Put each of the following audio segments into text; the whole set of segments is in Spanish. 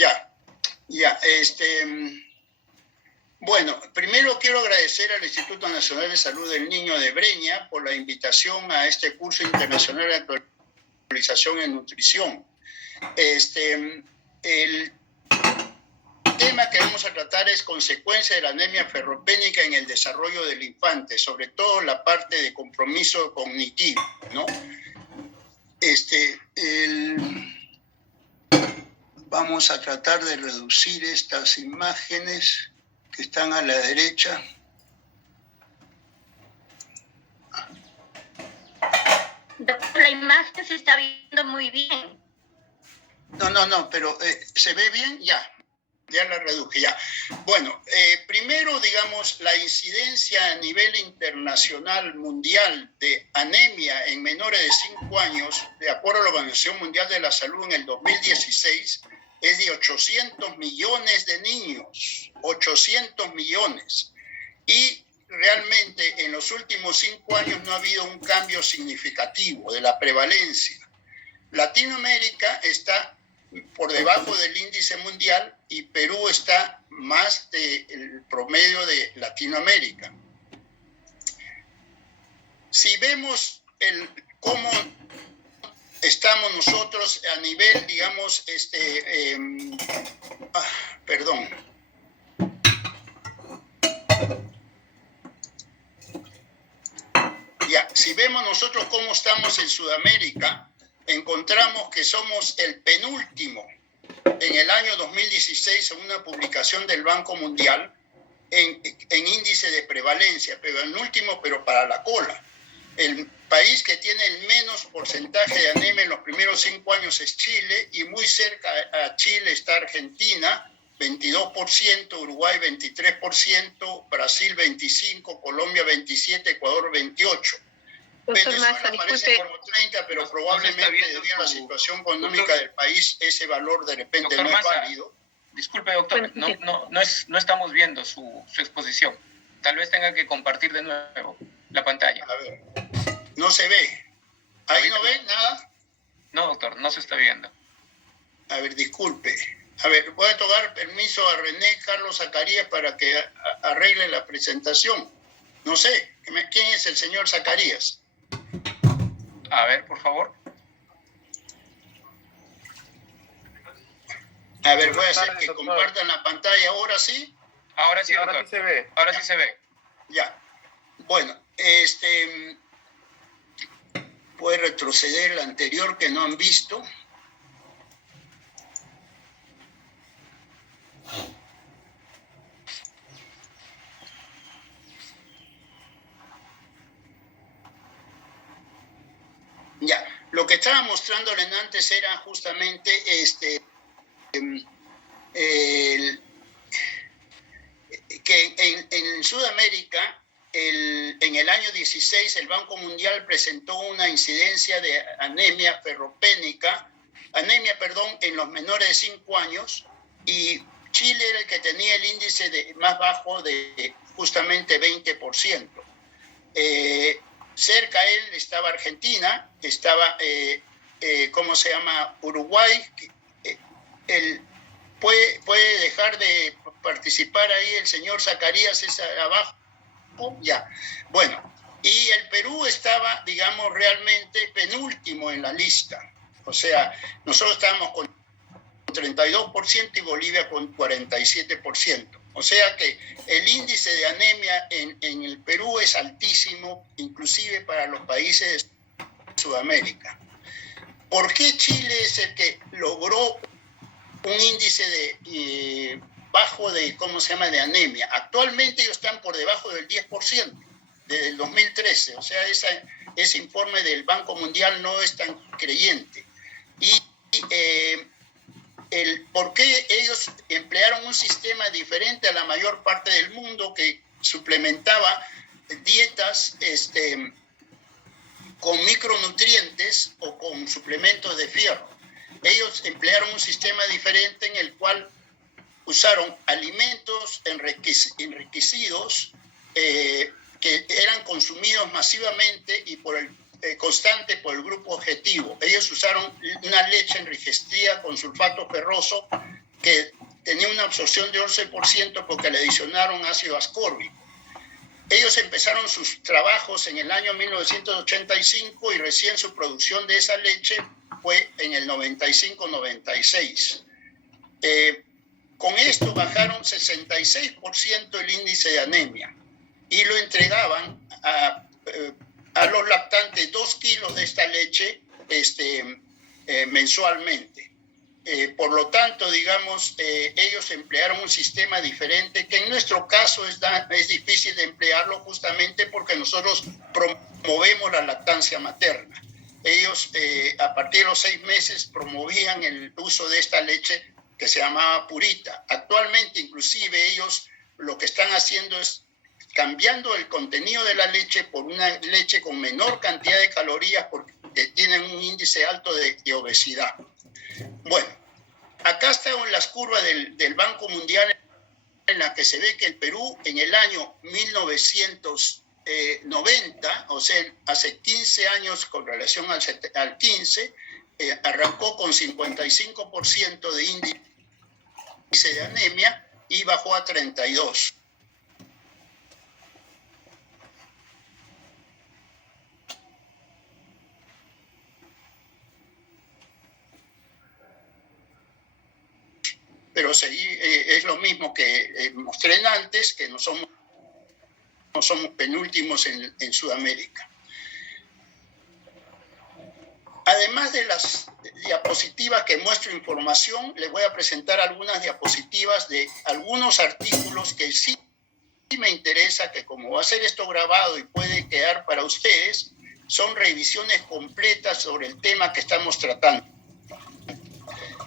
Ya, ya. Bueno, primero quiero agradecer al Instituto Nacional de Salud del Niño de Breña por la invitación a este curso internacional de actualización en nutrición. El tema que vamos a tratar es consecuencia de la anemia ferropénica en el desarrollo del infante, sobre todo la parte de compromiso cognitivo, ¿no? Vamos a tratar de reducir estas imágenes que están a la derecha. Doctor, la imagen se está viendo muy bien. No, pero ¿se ve bien? Ya la reduje, ya. Bueno, primero, digamos, la incidencia a nivel internacional mundial de anemia en menores de 5 años, de acuerdo a la Organización Mundial de la Salud en el 2016, es de 800 millones de niños, 800 millones. Y realmente en los últimos 5 años no ha habido un cambio significativo de la prevalencia. Latinoamérica está por debajo del índice mundial y Perú está más del promedio de Latinoamérica. Si vemos cómo estamos nosotros a nivel, digamos, si vemos nosotros cómo estamos en Sudamérica, encontramos que somos el penúltimo en el año 2016 en una publicación del Banco Mundial en índice de prevalencia, pero el último, pero para la cola. El país que tiene el menos porcentaje de anemia en los primeros 5 años es Chile, y muy cerca a Chile está Argentina, 22%, Uruguay 23%, Brasil 25%, Colombia 27%, Ecuador 28%. Venezuela aparece como 30%, pero probablemente debido a la situación económica del país, ese valor de repente no es válido. Disculpe, doctor, no estamos viendo su exposición. Tal vez tenga que compartir de nuevo la pantalla. A ver, no se ve. ¿Ahí no ve nada? No, doctor, no se está viendo. A ver, disculpe. A ver, voy a tomar permiso a René Carlos Zacarías para que arregle la presentación. No sé, ¿quién es el señor Zacarías? A ver, por favor. A ver, voy a hacer que compartan la pantalla. ¿Ahora sí? Ahora sí, doctor. Ahora sí se ve. Ahora sí se ve. Ya. Bueno, puede retroceder el anterior que no han visto. Ya, lo que estaba mostrándole antes era justamente que en Sudamérica, en el año 16, el Banco Mundial presentó una incidencia de anemia ferropénica, en los menores de 5 años, y Chile era el que tenía el índice más bajo de justamente 20%. Cerca a él estaba Argentina, estaba, Uruguay. Puede dejar de participar ahí el señor Zacarías, es abajo. Ya. Bueno, y el Perú estaba, digamos, realmente penúltimo en la lista. O sea, nosotros estábamos con 32% y Bolivia con 47%. O sea que el índice de anemia en el Perú es altísimo, inclusive para los países de Sudamérica. ¿Por qué Chile es el que logró un índice bajo de de anemia? Actualmente ellos están por debajo del 10% desde el 2013. O sea, ese informe del Banco Mundial no es tan creyente. Y por qué ellos emplearon un sistema diferente a la mayor parte del mundo que suplementaba dietas con micronutrientes o con suplementos de fierro. Ellos emplearon un sistema diferente en el cual usaron alimentos enriquecidos que eran consumidos masivamente y constante por el grupo objetivo. Ellos usaron una leche enriquecida con sulfato ferroso que tenía una absorción de 11% porque le adicionaron ácido ascórbico. Ellos empezaron sus trabajos en el año 1985 y recién su producción de esa leche fue en el 95-96. Con esto bajaron 66% el índice de anemia y lo entregaban a los lactantes 2 kilos de esta leche mensualmente. Por lo tanto, digamos, ellos emplearon un sistema diferente que en nuestro caso es difícil de emplearlo justamente porque nosotros promovemos la lactancia materna. Ellos a partir de los 6 meses promovían el uso de esta leche que se llamaba purita. Actualmente, inclusive, ellos lo que están haciendo es cambiando el contenido de la leche por una leche con menor cantidad de calorías porque tienen un índice alto de obesidad. Bueno, acá están las curvas del Banco Mundial en las que se ve que el Perú en el año 1990, o sea, hace 15 años con relación al 15, arrancó con 55% de índice de anemia y bajó a 32%. Pero es lo mismo que mostré antes, que no somos penúltimos en Sudamérica. Además de las diapositivas que muestro información, les voy a presentar algunas diapositivas de algunos artículos que sí me interesa, que como va a ser esto grabado y puede quedar para ustedes, son revisiones completas sobre el tema que estamos tratando.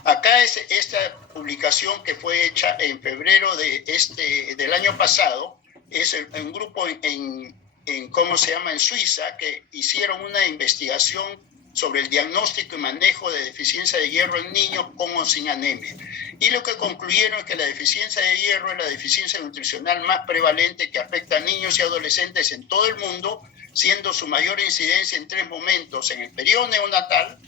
Acá es esta publicación que fue hecha en febrero del año pasado. Es un grupo en Suiza, que hicieron una investigación sobre el diagnóstico y manejo de deficiencia de hierro en niños con o sin anemia. Y lo que concluyeron es que la deficiencia de hierro es la deficiencia nutricional más prevalente que afecta a niños y adolescentes en todo el mundo, siendo su mayor incidencia en 3 momentos: en el periodo neonatal,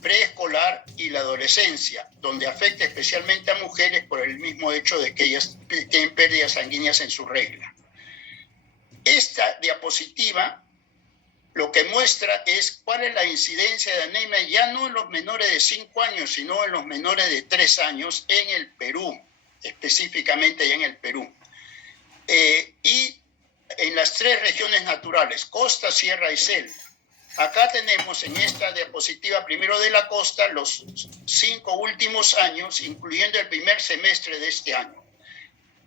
preescolar y la adolescencia, donde afecta especialmente a mujeres por el mismo hecho de que ellas tienen pérdidas sanguíneas en su regla. Esta diapositiva lo que muestra es cuál es la incidencia de anemia ya no en los menores de 5 años, sino en los menores de 3 años en el Perú, específicamente ya en el Perú. Y en las 3 regiones naturales, costa, sierra y selva. Acá tenemos en esta diapositiva primero de la costa los 5 últimos años, incluyendo el primer semestre de este año.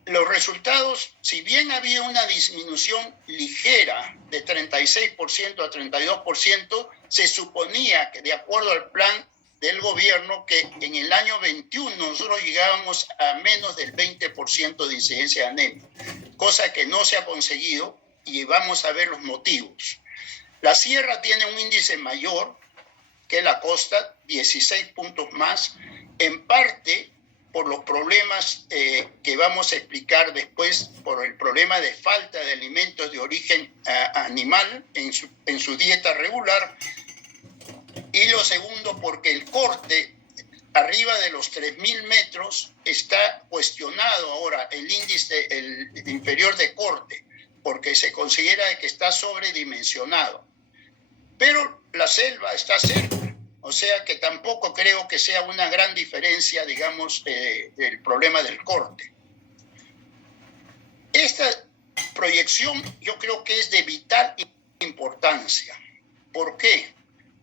Los resultados, si bien había una disminución ligera de 36% a 32%, se suponía que de acuerdo al plan del gobierno que en el año 21 nosotros llegábamos a menos del 20% de incidencia de anemia, cosa que no se ha conseguido y vamos a ver los motivos. La sierra tiene un índice mayor que la costa, 16 puntos más, en parte por los problemas que vamos a explicar después, por el problema de falta de alimentos de origen animal en su dieta regular, y lo segundo porque el corte arriba de los 3.000 metros está cuestionado ahora, el índice el inferior de corte, porque se considera que está sobredimensionado. Pero la selva está cerca, o sea que tampoco creo que sea una gran diferencia, digamos, del problema del corte. Esta proyección yo creo que es de vital importancia. ¿Por qué?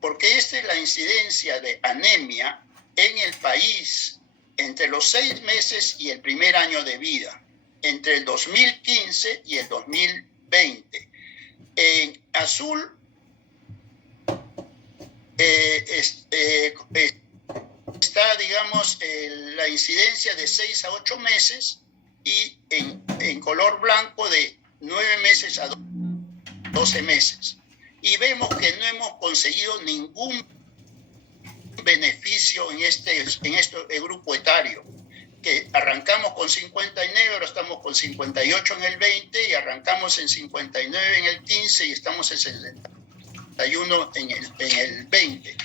Porque esta es la incidencia de anemia en el país entre los 6 meses y el primer año de vida, entre el 2015 y el 2020. En azul está, digamos, la incidencia de 6 a 8 meses y en color blanco de 9 meses a 12 meses. Y vemos que no hemos conseguido ningún beneficio en este grupo etario, que arrancamos con 59, ahora estamos con 58 en el 20 y arrancamos en 59 en el 15 y estamos en 61 en el 20.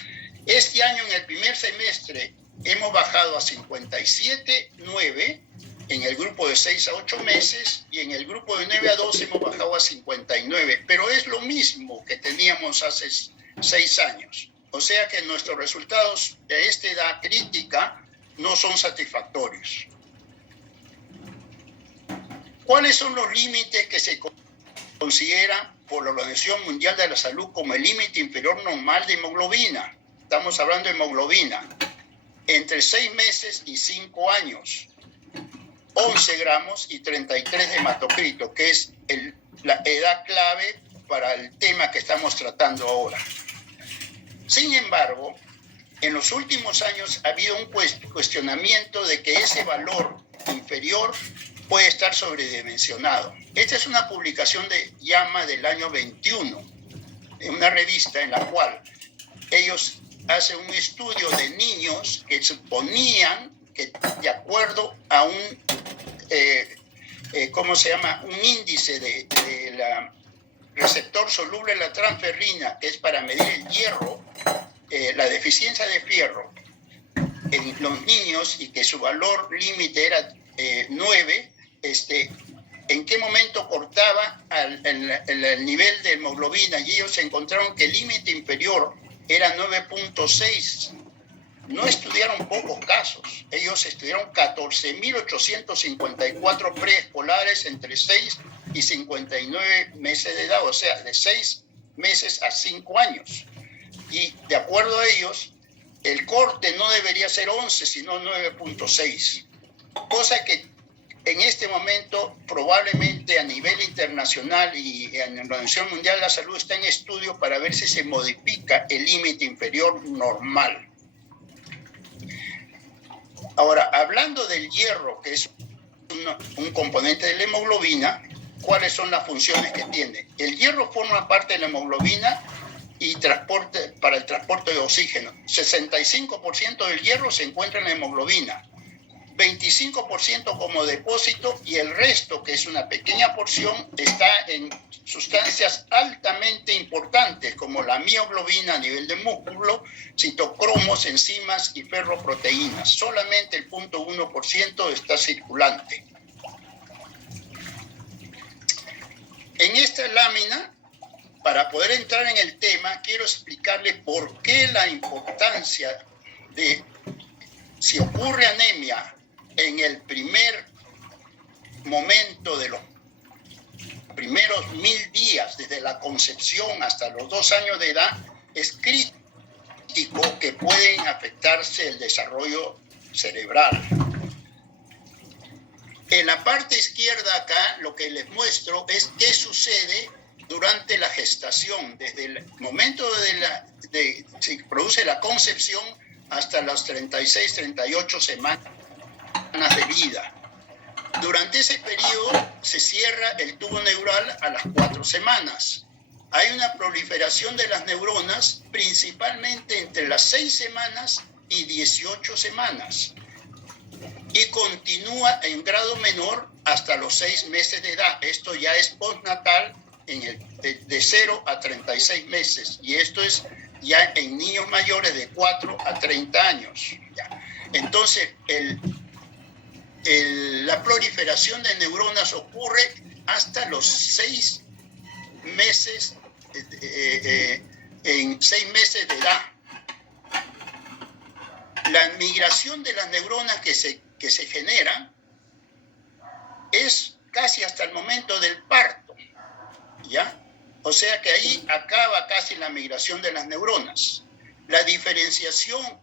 Este año, en el primer semestre, hemos bajado a 57,9 en el grupo de 6 a 8 meses y en el grupo de 9 a 12 hemos bajado a 59, pero es lo mismo que teníamos hace 6 años. O sea que nuestros resultados de esta edad crítica no son satisfactorios. ¿Cuáles son los límites que se consideran por la Organización Mundial de la Salud como el límite inferior normal de hemoglobina? Estamos hablando de hemoglobina. Entre 6 meses y 5 años, 11 gramos y 33 de hematocrito, que es la edad clave para el tema que estamos tratando ahora. Sin embargo, en los últimos años ha habido un cuestionamiento de que ese valor inferior puede estar sobredimensionado. Esta es una publicación de JAMA del año 21, en una revista en la cual ellos hacen un estudio de niños que suponían que de acuerdo a un, un índice de la receptor soluble en la transferrina, que es para medir el hierro, la deficiencia de fierro en los niños y que su valor límite era 9, en qué momento cortaba el nivel de hemoglobina, y ellos encontraron que el límite inferior era 9.6. No estudiaron pocos casos, ellos estudiaron 14.854 preescolares entre 6 y 59 meses de edad, o sea, de 6 meses a 5 años. Y de acuerdo a ellos, el corte no debería ser 11, sino 9.6. Cosa que en este momento probablemente a nivel internacional y en la Organización Mundial de la Salud está en estudio para ver si se modifica el límite inferior normal. Ahora, hablando del hierro, que es un componente de la hemoglobina, ¿cuáles son las funciones que tiene? El hierro forma parte de la hemoglobina y para el transporte de oxígeno. 65% del hierro se encuentra en la hemoglobina, 25% como depósito y el resto, que es una pequeña porción, está en sustancias altamente importantes como la mioglobina a nivel de músculo, citocromos, enzimas y ferroproteínas. Solamente el 0.1% está circulante. En esta lámina, para poder entrar en el tema, quiero explicarles por qué la importancia de, si ocurre anemia en el primer momento de los primeros 1000 días, desde la concepción hasta los 2 años de edad, es crítico que pueden afectarse el desarrollo cerebral. En la parte izquierda acá, lo que les muestro es qué sucede durante la gestación, desde el momento de se produce la concepción hasta las 36, 38 semanas de vida. Durante ese periodo se cierra el tubo neural a las 4 semanas. Hay una proliferación de las neuronas principalmente entre las 6 semanas y 18 semanas y continúa en grado menor hasta los 6 meses de edad. Esto ya es postnatal de 0 a 36 meses y esto es ya en niños mayores de 4 a 30 años. Ya. Entonces, la proliferación de neuronas ocurre hasta los 6 meses, en 6 meses de edad. La migración de las neuronas que se generan es casi hasta el momento del parto, ¿ya? O sea que ahí acaba casi la migración de las neuronas. La diferenciación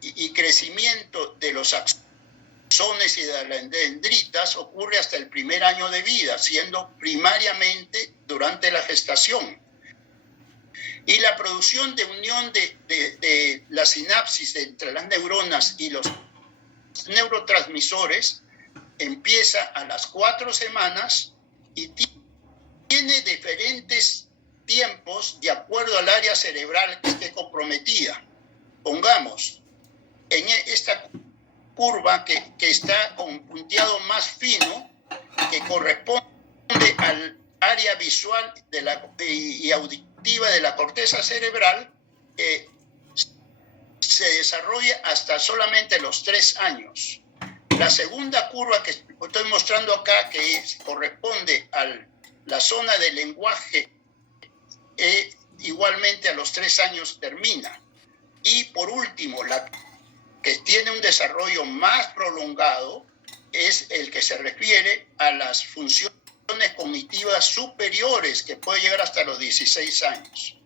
y crecimiento de los axones y de las dendritas ocurre hasta el primer año de vida, siendo primariamente durante la gestación. Y la producción de unión de la sinapsis entre las neuronas y los neurotransmisores empieza a las 4 semanas y tiene diferentes tiempos de acuerdo al área cerebral que esté comprometida. Pongamos, en esta curva que está con un punteado más fino, que corresponde al área visual y auditiva de la corteza cerebral, se desarrolla hasta solamente los 3 años. La segunda curva que estoy mostrando acá, que corresponde a la zona del lenguaje, igualmente a los 3 años termina. Y por último, la que tiene un desarrollo más prolongado es el que se refiere a las funciones cognitivas superiores, que puede llegar hasta los 16 años.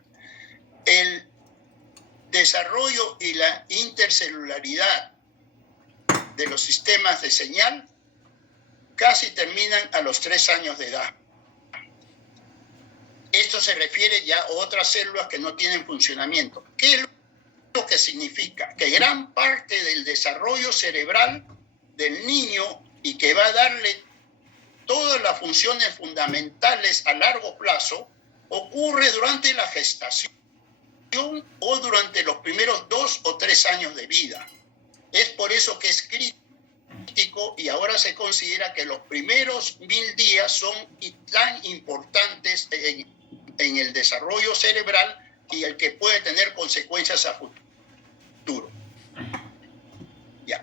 El desarrollo y la intercelularidad de los sistemas de señal casi terminan a los 3 años de edad. Esto se refiere ya a otras células que no tienen funcionamiento. ¿Qué es lo que significa? Que gran parte del desarrollo cerebral del niño, y que va a darle todas las funciones fundamentales a largo plazo, ocurre durante la gestación o durante los primeros 2 o 3 años de vida. Es por eso que es crítico, y ahora se considera que los primeros 1000 días son tan importantes en el desarrollo cerebral y el que puede tener consecuencias a futuro. Ya.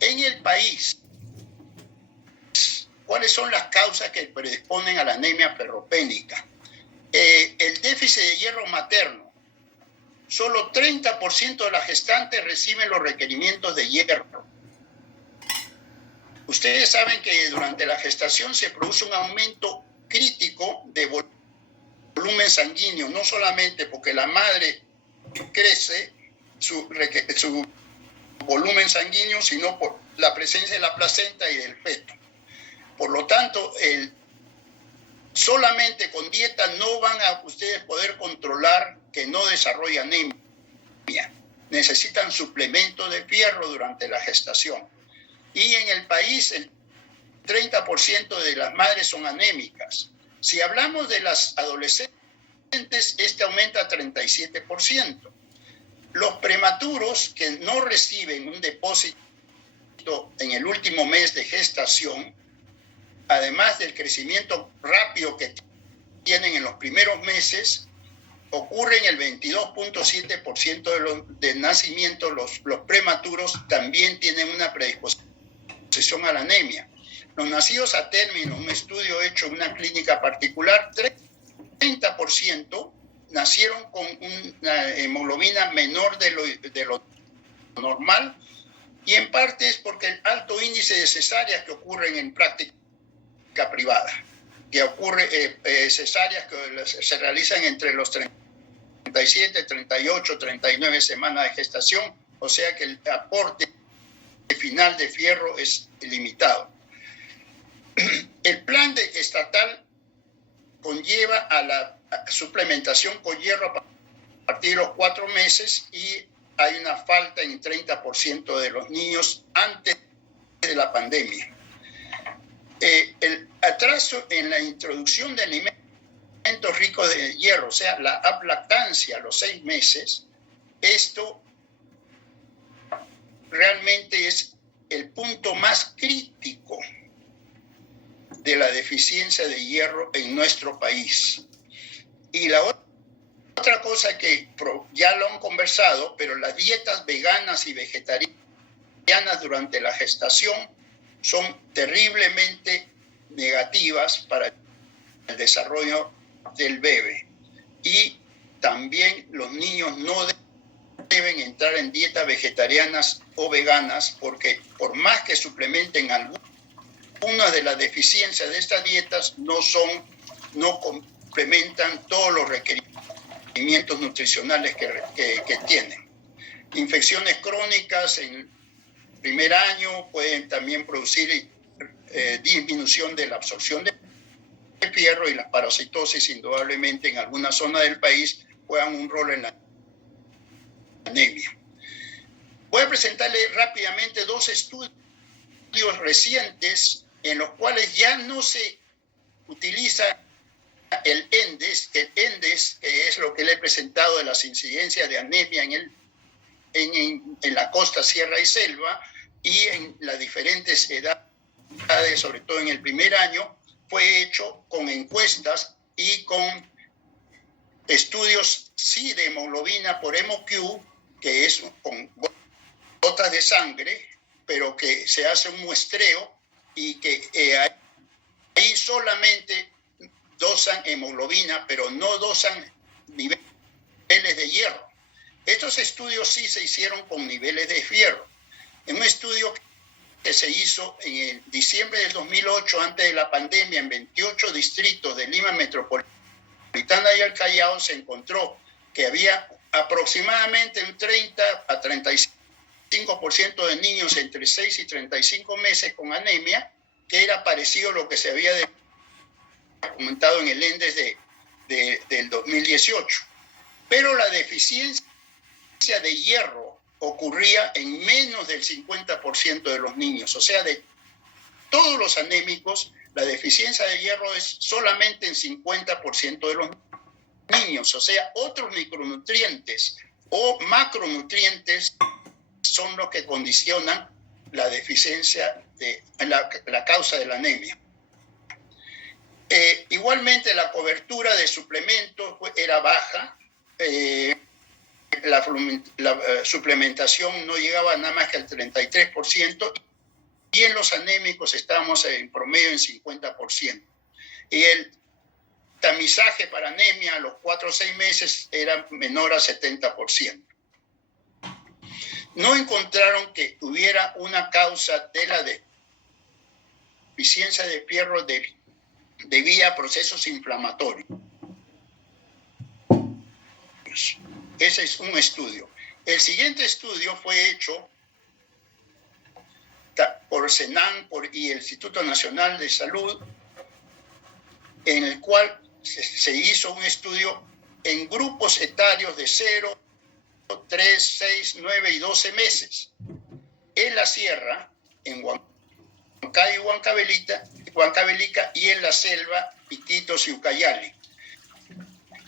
En el país, ¿cuáles son las causas que predisponen a la anemia ferropénica? El déficit de hierro materno. Solo 30% de las gestantes reciben los requerimientos de hierro. Ustedes saben que durante la gestación se produce un aumento crítico de volumen sanguíneo, no solamente porque la madre crece su volumen sanguíneo, sino por la presencia de la placenta y del feto. Por lo tanto, solamente con dieta no van a ustedes poder controlar que no desarrolle anemia. Necesitan suplemento de fierro durante la gestación. Y en el país, el 30% de las madres son anémicas. Si hablamos de las adolescentes, este aumenta a 37%. Los prematuros que no reciben un depósito en el último mes de gestación, además del crecimiento rápido que tienen en los primeros meses, ocurre en el 22.7% de nacimiento. Los prematuros también tienen una predisposición a la anemia. Los nacidos a término, un estudio hecho en una clínica particular, 30% nacieron con una hemoglobina menor de lo normal, y en parte es porque el alto índice de cesáreas que ocurren en práctica privada, que ocurre cesáreas que se realizan entre los 37, 38, 39 semanas de gestación, o sea que el aporte final de fierro es limitado. El plan estatal conlleva a la suplementación con hierro a partir de los 4 meses, y hay una falta en 30% de los niños antes de la pandemia. El atraso en la introducción de alimentos ricos de hierro, o sea, la aplactancia a los 6 meses, esto realmente es el punto más crítico de la deficiencia de hierro en nuestro país. Y la otra cosa que ya lo han conversado, pero las dietas veganas y vegetarianas durante la gestación son terriblemente negativas para el desarrollo del bebé. Y también los niños no deben entrar en dietas vegetarianas o veganas, porque por más que suplementen algunas de las deficiencias de estas dietas, no complementan todos los requerimientos nutricionales que tienen. Infecciones crónicas en primer año pueden también producir disminución de la absorción de fierro, y la parasitosis indudablemente en alguna zona del país juegan un rol en la anemia. Voy a presentarle rápidamente 2 estudios recientes en los cuales ya no se utiliza el ENDES, que es lo que le he presentado de las incidencias de anemia en la costa, sierra y selva, y en las diferentes edades, sobre todo en el primer año. Fue hecho con encuestas y con estudios, sí, de hemoglobina por HemoQ, que es con gotas de sangre, pero que se hace un muestreo y que ahí solamente dosan hemoglobina, pero no dosan niveles de hierro. Estos estudios sí se hicieron con niveles de fierro. En un estudio que se hizo en el diciembre del 2008, antes de la pandemia, en 28 distritos de Lima Metropolitana y el Callao, se encontró que había aproximadamente un 30 a 35% de niños entre 6 y 35 meses con anemia, que era parecido a lo que se había documentado en el ENDES del 2018. Pero la deficiencia de hierro ocurría en menos del 50% de los niños. O sea, de todos los anémicos, la deficiencia de hierro es solamente en 50% de los niños. O sea, otros micronutrientes o macronutrientes son los que condicionan la deficiencia, la causa de la anemia. Igualmente, la cobertura de suplementos era baja. La suplementación no llegaba nada más que al 33%, y en los anémicos estábamos en promedio en 50%. Y el tamizaje para anemia a los 4 o 6 meses era menor a 70%. No encontraron que hubiera una causa de la deficiencia de fierro debida a procesos inflamatorios. Ese es un estudio. El siguiente estudio fue hecho por CENAN y el Instituto Nacional de Salud, en el cual se hizo un estudio en grupos etarios de 0, 3, 6, 9 y 12 meses. En la sierra, en Huancay y Huancavelica, y en la selva, Iquitos y Ucayali.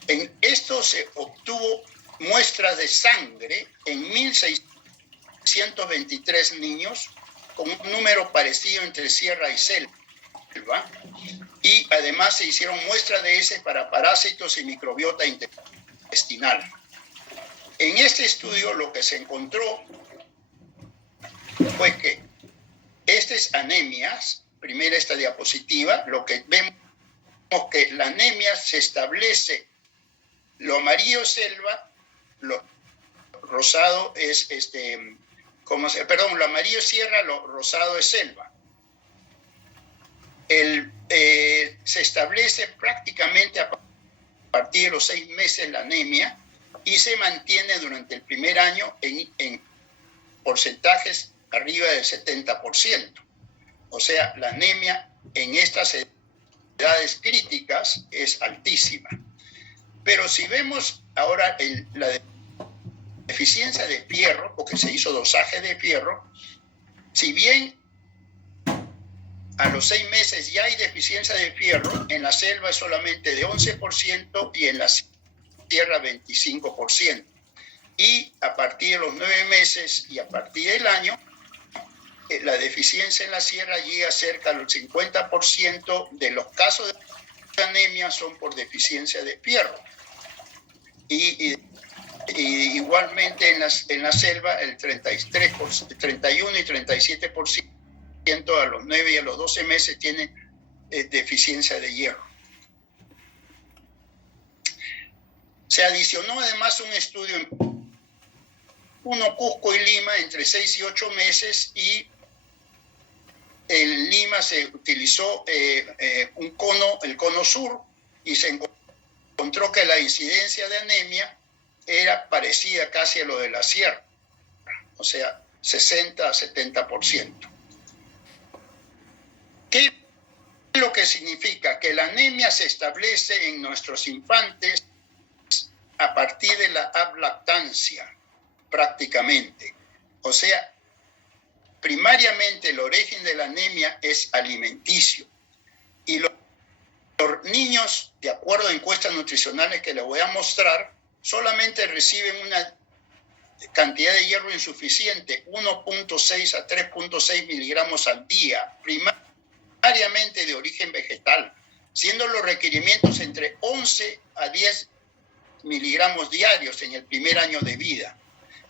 En esto se obtuvo muestras de sangre en 1.623 niños, con un número parecido entre sierra y selva, y además se hicieron muestras de heces para parásitos y microbiota intestinal. En este estudio lo que se encontró fue que estas anemias, primero esta diapositiva, lo que vemos que la anemia se establece, lo amarillo es selva, lo rosado es lo amarillo es sierra, lo rosado es selva. Se establece prácticamente a partir de los 6 meses la anemia, y se mantiene durante el primer año en porcentajes arriba del 70%. O sea, la anemia en estas edades críticas es altísima. Pero si vemos ahora la deficiencia de fierro, porque se hizo dosaje de fierro, si bien a los 6 meses ya hay deficiencia de fierro, en la selva es solamente de 11% y en la sierra 25%. Y a partir de los 9 meses y a partir del año, la deficiencia en la sierra llega cerca al 50% de los casos de anemia son por deficiencia de fierro. Y igualmente en la selva el 31 y 37% a los 9 y a los 12 meses tienen deficiencia de hierro. Se adicionó además un estudio en Cusco y Lima entre 6 y 8 meses, y en Lima se utilizó el cono sur, y se encontró que la incidencia de anemia era parecida casi a lo de la sierra, o sea, 60 a 70%. ¿Qué es lo que significa? Que la anemia se establece en nuestros infantes a partir de la ablactancia, prácticamente. O sea, primariamente el origen de la anemia es alimenticio. Y los niños, de acuerdo a encuestas nutricionales que les voy a mostrar, solamente reciben una cantidad de hierro insuficiente, 1.6 a 3.6 miligramos al día, primariamente de origen vegetal, siendo los requerimientos entre 11 a 10 miligramos diarios en el primer año de vida.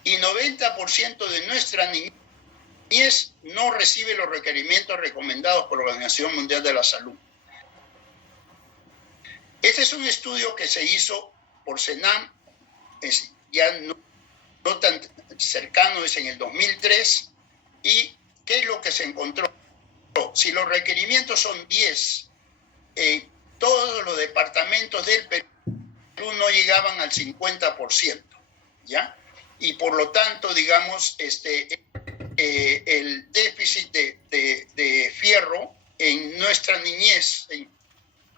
y 90% de nuestra niñez no recibe los requerimientos recomendados por la Organización Mundial de la Salud. Este es un estudio que se hizo por CENAM, ya no tan cercano, es en el 2003, y ¿qué es lo que se encontró? Si los requerimientos son 10, todos los departamentos del Perú no llegaban al 50%, ¿ya? Y por lo tanto, digamos, el déficit de fierro en nuestra niñez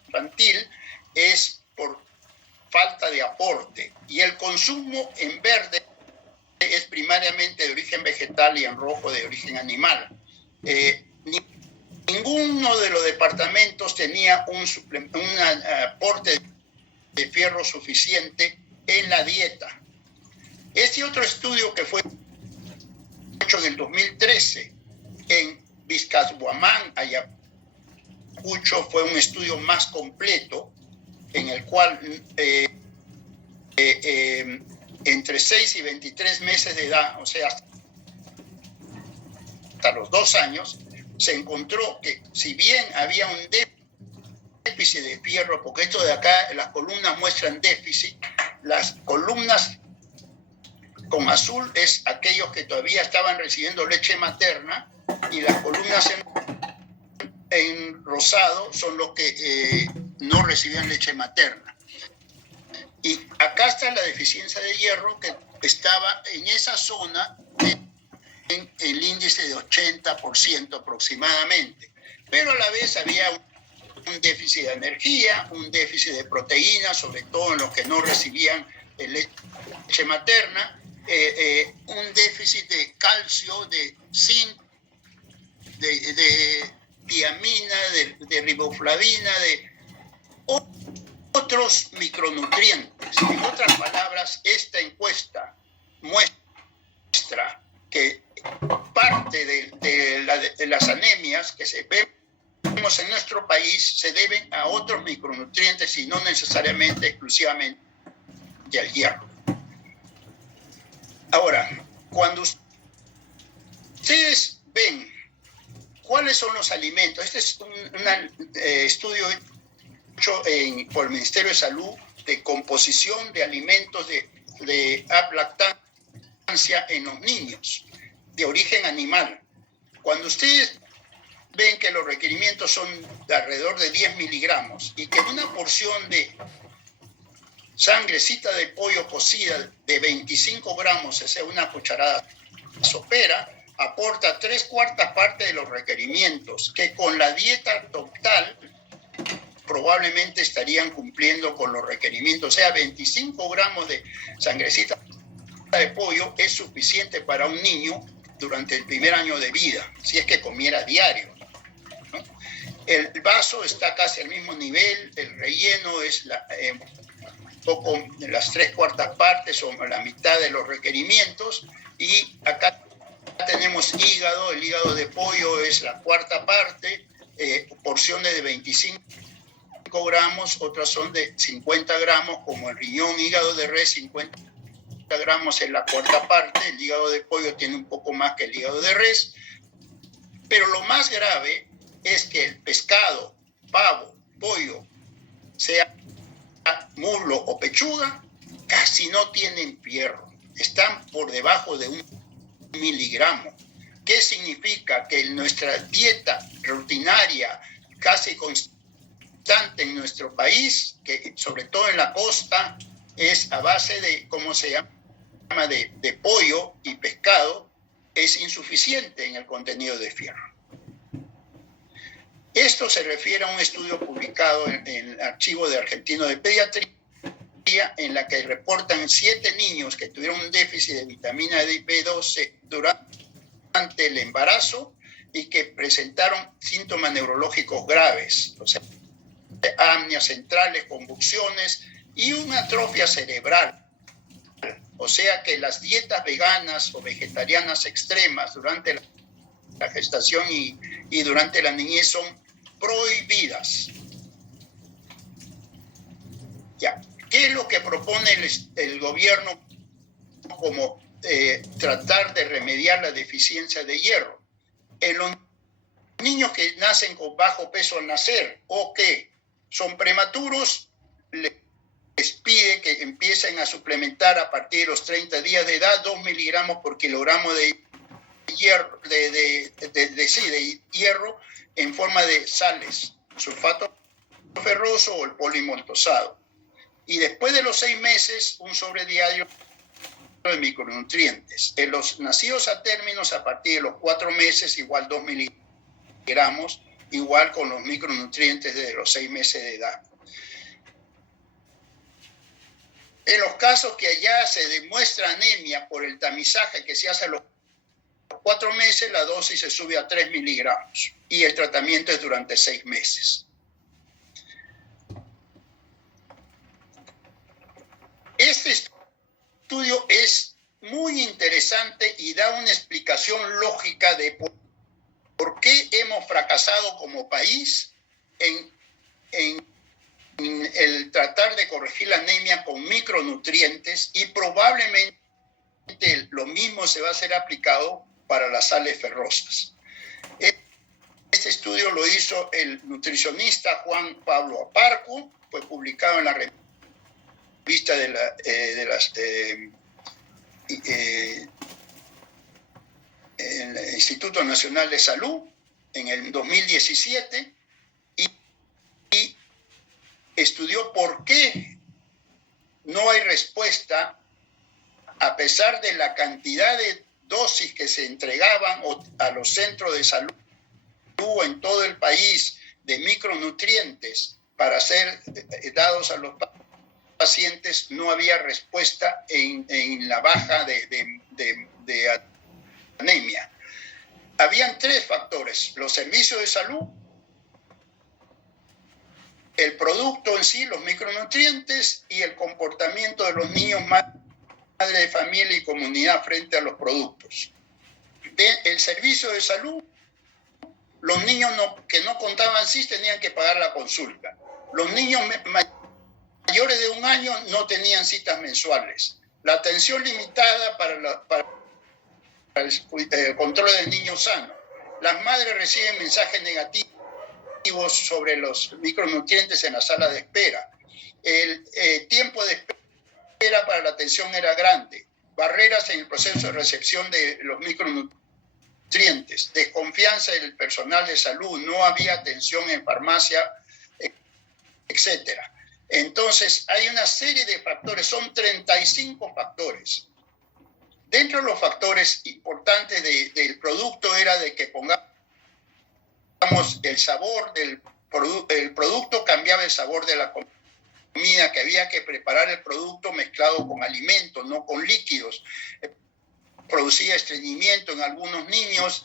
infantil es por falta de aporte, y el consumo en verde es primariamente de origen vegetal y en rojo de origen animal. Ninguno de los departamentos tenía un aporte de fierro suficiente en la dieta. Este otro estudio que fue hecho en el 2013 en Vizcashuamán, Ayacucho, fue un estudio más completo en el cual entre 6 y 23 meses de edad, o sea, hasta los 2 años, se encontró que si bien había un déficit de fierro, porque esto de acá, las columnas muestran déficit, las columnas con azul es aquellos que todavía estaban recibiendo leche materna, y las columnas en rosado son los que no recibían leche materna. Y acá está la deficiencia de hierro, que estaba en esa zona en el índice de 80% aproximadamente. Pero a la vez había un déficit de energía, un déficit de proteínas, sobre todo en los que no recibían leche materna, un déficit de calcio, de zinc, de tiamina, de riboflavina, de otros micronutrientes. En otras palabras, esta encuesta muestra que parte de las anemias que vemos en nuestro país se deben a otros micronutrientes y no necesariamente exclusivamente al hierro. Ahora, cuando ustedes ven cuáles son los alimentos, este es un estudio hecho por el Ministerio de Salud de composición de alimentos de lactancia en los niños de origen animal. Cuando ustedes ven que los requerimientos son de alrededor de 10 miligramos y que una porción de sangrecita de pollo cocida de 25 gramos, o sea, una cucharada sopera, aporta 3/4 partes de los requerimientos, que con la dieta total probablemente estarían cumpliendo con los requerimientos. O sea, 25 gramos de sangrecita de pollo es suficiente para un niño durante el primer año de vida, si es que comiera diario, ¿no? El vaso está casi al mismo nivel, el relleno es poco de las 3/4 partes o la mitad de los requerimientos, y acá tenemos hígado, el hígado de pollo es la 1/4 parte, porciones de 25 gramos, otras son de 50 gramos, como el riñón, hígado de res, 50 gramos es la 1/4 parte, el hígado de pollo tiene un poco más que el hígado de res, pero lo más grave es que el pescado, pavo, pollo, sea muslo o pechuga, casi no tienen fierro, están por debajo de 1 miligramo. ¿Qué significa? Que nuestra dieta rutinaria, casi constante en nuestro país, que sobre todo en la costa, es a base de, ¿cómo se llama?, de pollo y pescado, es insuficiente en el contenido de fierro. Esto se refiere a un estudio publicado en el Archivo de Argentino de Pediatría, en la que reportan 7 niños que tuvieron un déficit de vitamina B12 durante el embarazo y que presentaron síntomas neurológicos graves, o sea, apneas centrales, convulsiones y una atrofia cerebral. O sea que las dietas veganas o vegetarianas extremas durante la gestación y durante la niñez son prohibidas. Ya. ¿Qué es lo que propone el gobierno como tratar de remediar la deficiencia de hierro. En los niños que nacen con bajo peso al nacer o que son prematuros, les pide que empiecen a suplementar a partir de los 30 días de edad 2 miligramos por kilogramo de hierro, de hierro en forma de sales, sulfato ferroso o el polimaltosado. Y después de los 6 meses, un sobre diario de micronutrientes. En los nacidos a términos, a partir de los 4 meses, igual 2 miligramos, igual con los micronutrientes desde los 6 meses de edad. En los casos que allá se demuestra anemia por el tamizaje que se hace a los 4 meses, la dosis se sube a 3 miligramos y el tratamiento es durante 6 meses. Este estudio es muy interesante y da una explicación lógica de por qué hemos fracasado como país en el tratar de corregir la anemia con micronutrientes, y probablemente lo mismo se va a hacer aplicado para las sales ferrosas. Este estudio lo hizo el nutricionista Juan Pablo Aparco, fue publicado en la revista del Instituto Nacional de Salud en el 2017 y estudió por qué no hay respuesta a pesar de la cantidad de dosis que se entregaban a los centros de salud en todo el país de micronutrientes para ser dados a los pacientes. No había respuesta en la baja de anemia. Habían 3 factores: los servicios de salud, el producto en sí, los micronutrientes, y el comportamiento de los niños, madre de familia y comunidad frente a los productos. El servicio de salud, los niños que no contaban CIS tenían que pagar la consulta. Los niños mayores de 1 año no tenían citas mensuales. La atención limitada para el control del niño sano. Las madres reciben mensajes negativos sobre los micronutrientes en la sala de espera. El tiempo de espera para la atención era grande. Barreras en el proceso de recepción de los micronutrientes. Desconfianza del personal de salud. No había atención en farmacia, etc. Entonces, hay una serie de factores. Son 35 factores. Dentro de los factores importantes del producto era de que pongamos el sabor del el producto, cambiaba el sabor de la comida, que había que preparar el producto mezclado con alimentos, no con líquidos. Producía estreñimiento en algunos niños,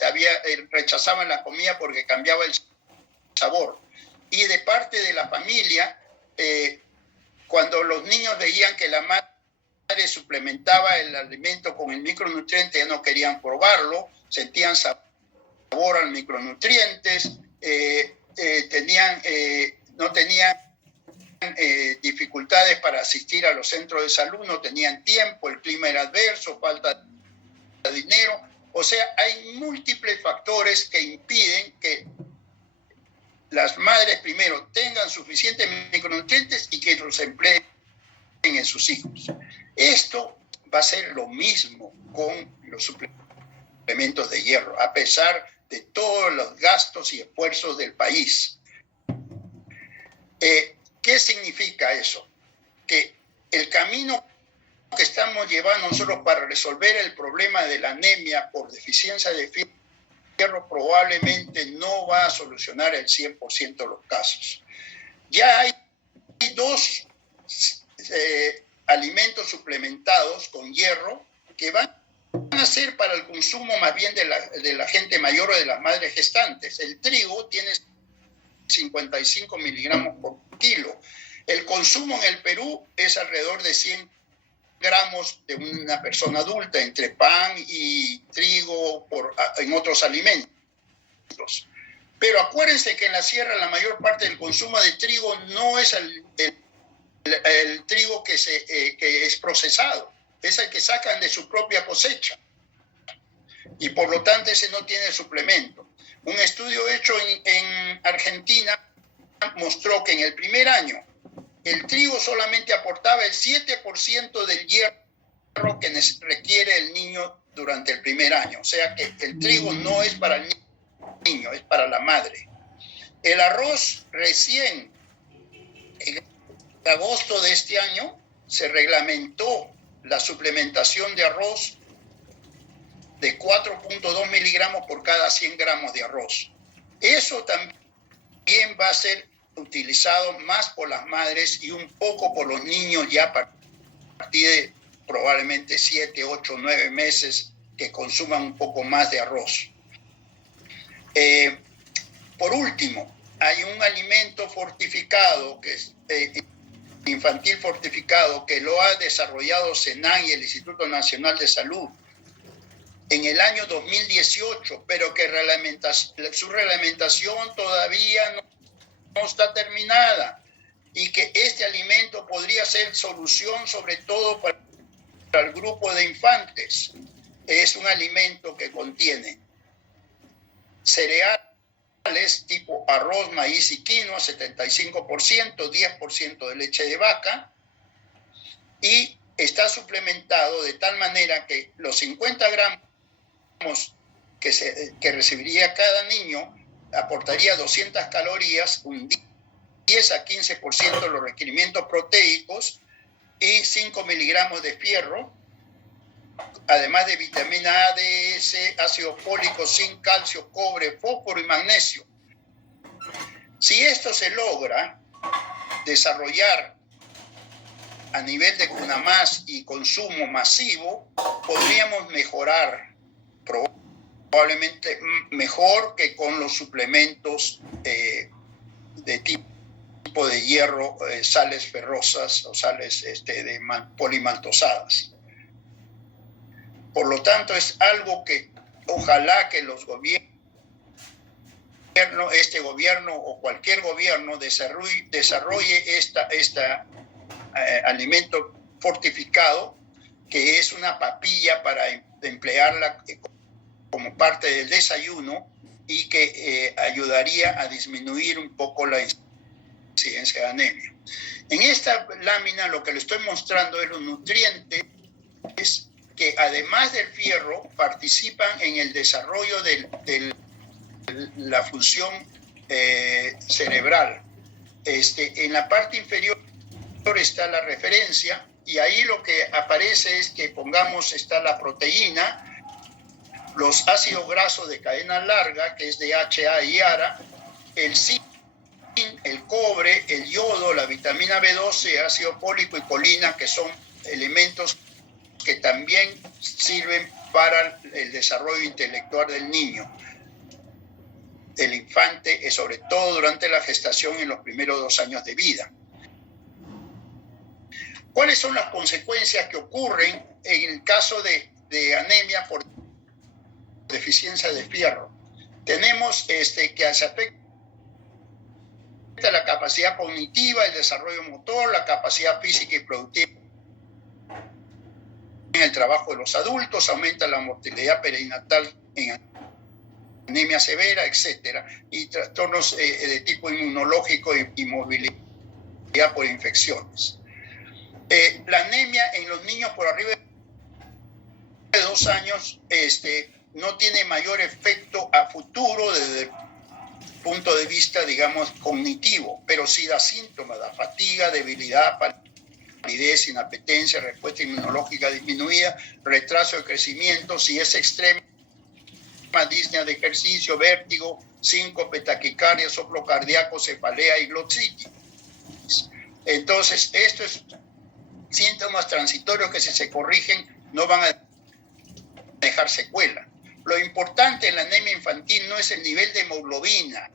rechazaban la comida porque cambiaba el sabor. Y de parte de la familia, cuando los niños veían que la madre suplementaba el alimento con el micronutriente, ya no querían probarlo, sentían sabor al micronutrientes, no tenían dificultades para asistir a los centros de salud, no tenían tiempo, el clima era adverso, falta de dinero. O sea, hay múltiples factores que impiden que las madres primero tengan suficientes micronutrientes y que los empleen en sus hijos. Esto va a ser lo mismo con los suplementos de hierro, a pesar de todos los gastos y esfuerzos del país. ¿Qué significa eso? Que el camino que estamos llevando nosotros para resolver el problema de la anemia por deficiencia de hierro probablemente no va a solucionar el 100% de los casos. Ya hay 2 alimentos suplementados con hierro que van a ser para el consumo más bien de la gente mayor o de las madres gestantes. El trigo tiene 55 miligramos por kilo. El consumo en el Perú es alrededor de 100 gramos de una persona adulta, entre pan y trigo en otros alimentos. Pero acuérdense que en la sierra la mayor parte del consumo de trigo no es el trigo que es procesado. es el que sacan de su propia cosecha. Y por lo tanto ese no tiene suplemento. Un estudio hecho en Argentina mostró que en el primer año el trigo solamente aportaba el 7% del hierro que requiere el niño durante el primer año. O sea que el trigo no es para el niño, es para la madre. El arroz recién, en agosto de este año, se reglamentó la suplementación de arroz de 4.2 miligramos por cada 100 gramos de arroz. Eso también va a ser utilizado más por las madres y un poco por los niños ya a partir de probablemente 7, 8, 9 meses que consuman un poco más de arroz. Por último, hay un alimento fortificado, que es infantil fortificado, que lo ha desarrollado SENAN y el Instituto Nacional de Salud en el año 2018, pero que su reglamentación todavía no está terminada, y que este alimento podría ser solución sobre todo para el grupo de infantes. Es un alimento que contiene cereales tipo arroz, maíz y quinoa, 75%, 10% de leche de vaca, y está suplementado de tal manera que los 50 gramos que recibiría cada niño aportaría 200 calorías, un 10 a 15% de los requerimientos proteicos y 5 miligramos de fierro, además de vitamina A, D, S, ácido fólico, zinc, calcio, cobre, fósforo y magnesio. Si esto se logra desarrollar a nivel de CUNAMAS y consumo masivo, podríamos mejorar probablemente mejor que con los suplementos de tipo de hierro, sales ferrosas o sales polimaltosadas. Por lo tanto, es algo que ojalá que los gobiernos, este gobierno o cualquier gobierno desarrolle este alimento fortificado, que es una papilla para emplearla como parte del desayuno y que ayudaría a disminuir un poco la incidencia de anemia. En esta lámina lo que le estoy mostrando es los nutrientes que además del fierro participan en el desarrollo de la función cerebral. En la parte inferior está la referencia y ahí lo que aparece es que está la proteína, los ácidos grasos de cadena larga, que es DHA y ARA, el zinc, el cobre, el yodo, la vitamina B12, ácido fólico y colina, que son elementos que también sirven para el desarrollo intelectual del niño, del infante, sobre todo durante la gestación en los primeros 2 años de vida. ¿Cuáles son las consecuencias que ocurren en el caso de anemia por deficiencia de fierro? Tenemos que se afecta la capacidad cognitiva, el desarrollo motor, la capacidad física y productiva en el trabajo de los adultos, aumenta la mortalidad perinatal en anemia severa, etcétera, y trastornos de tipo inmunológico y movilidad por infecciones. La anemia en los niños por arriba de 2 años no tiene mayor efecto a futuro desde el punto de vista, digamos, cognitivo, pero sí da síntomas, da fatiga, debilidad, palidez, inapetencia, respuesta inmunológica disminuida, retraso de crecimiento, si es extrema, disnea de ejercicio, vértigo, síncope, taquicardia, soplo cardíaco, cefalea y glossitis. Entonces, estos síntomas transitorios que si se corrigen no van a dejar secuela. Lo importante en la anemia infantil no es el nivel de hemoglobina.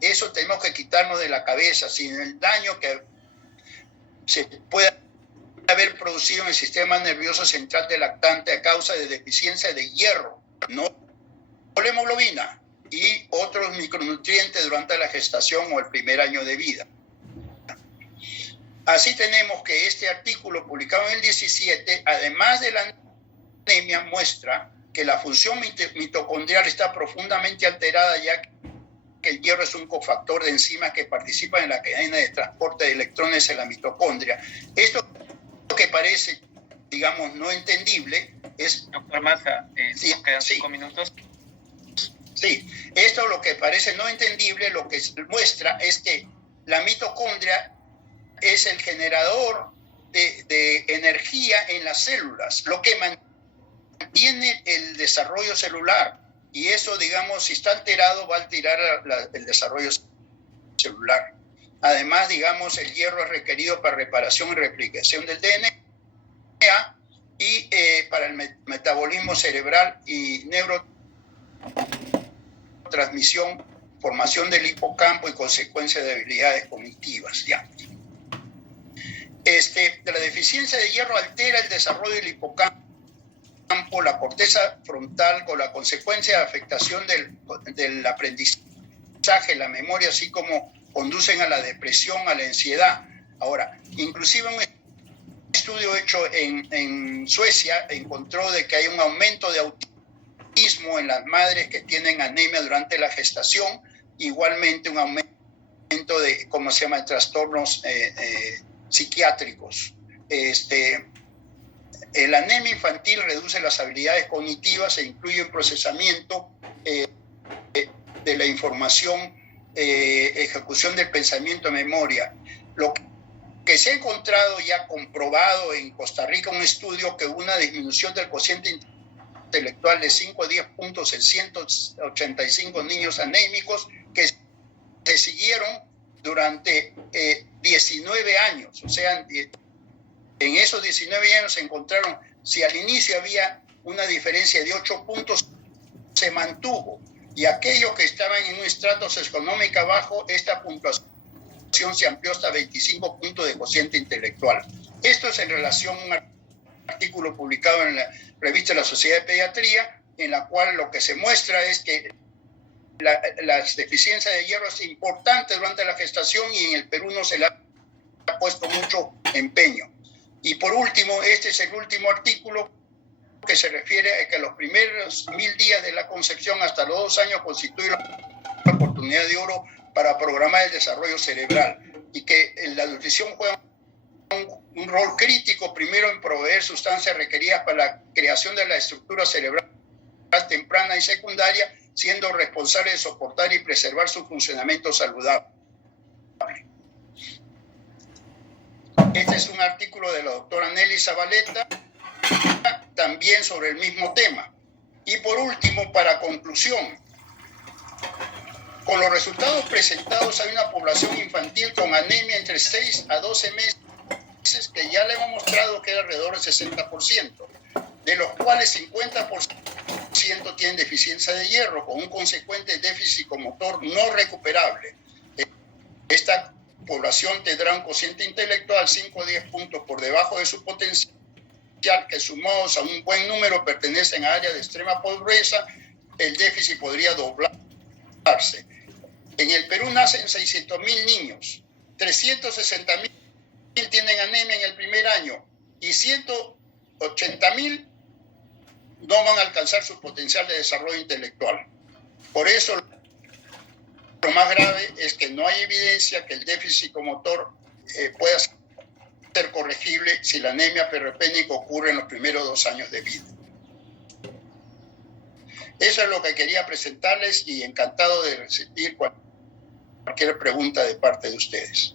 Eso tenemos que quitarnos de la cabeza, sino el daño que se puede haber producido en el sistema nervioso central del lactante a causa de deficiencia de hierro, no la hemoglobina, y otros micronutrientes durante la gestación o el primer año de vida. Así tenemos que este artículo publicado en el 17, además de la anemia, muestra que la función mitocondrial está profundamente alterada, ya que el hierro es un cofactor de enzimas que participan en la cadena de transporte de electrones en la mitocondria. Esto que parece, digamos, no entendible es... Doctor Maza, nos quedan 5 minutos. Sí, esto lo que parece no entendible, lo que muestra es que la mitocondria es el generador de energía en las células, lo que mantiene el desarrollo celular. Y eso, digamos, si está alterado, va a alterar el desarrollo celular. Además, digamos, el hierro es requerido para reparación y replicación del DNA y para el metabolismo cerebral y neurotransmisión, formación del hipocampo y consecuencia de habilidades cognitivas. Ya. La deficiencia de hierro altera el desarrollo del hipocampo, la corteza frontal, con la consecuencia de afectación del aprendizaje, la memoria, así como conducen a la depresión, a la ansiedad. Ahora, inclusive un estudio hecho en Suecia encontró de que hay un aumento de autismo en las madres que tienen anemia durante la gestación, igualmente un aumento de, ¿cómo se llama?, trastornos psiquiátricos. La anemia infantil reduce las habilidades cognitivas e incluye el procesamiento de la información, ejecución del pensamiento, memoria. Lo que se ha encontrado ya comprobado en Costa Rica, un estudio que hubo una disminución del cociente intelectual de 5 a 10 puntos en 185 niños anémicos que se siguieron durante 19 años. O sea, en esos 19 años se encontraron, si al inicio había una diferencia de 8 puntos, se mantuvo. Y aquellos que estaban en un estrato socioeconómico bajo, esta puntuación se amplió hasta 25 puntos de cociente intelectual. Esto es en relación a un artículo publicado en la revista de la Sociedad de Pediatría, en la cual lo que se muestra es que las deficiencias de hierro es importante durante la gestación y en el Perú no se le ha puesto mucho empeño. Y por último, este es el último artículo que se refiere a que los primeros 1000 días de la concepción hasta los 2 años constituyen la oportunidad de oro para programar el desarrollo cerebral y que la nutrición juega un rol crítico, primero en proveer sustancias requeridas para la creación de la estructura cerebral temprana y secundaria, siendo responsable de soportar y preservar su funcionamiento saludable. Este es un artículo de la doctora Nelly Zabaleta, también sobre el mismo tema. Y por último, para conclusión, con los resultados presentados hay una población infantil con anemia entre 6 a 12 meses, que ya le hemos mostrado que es alrededor del 60%, de los cuales 50% tienen deficiencia de hierro, con un consecuente déficit psicomotor no recuperable. Esta población tendrá un cociente intelectual 5 a 10 puntos por debajo de su potencial, que sumados a un buen número pertenecen a áreas de extrema pobreza, el déficit podría doblarse. En el Perú nacen 600.000 niños, 360.000 tienen anemia en el primer año y 180.000 no van a alcanzar su potencial de desarrollo intelectual. Por eso, lo más grave es que no hay evidencia que el déficit psicomotor pueda ser corregible si la anemia periopénica ocurre en los primeros 2 años de vida. Eso es lo que quería presentarles y encantado de recibir cualquier pregunta de parte de ustedes.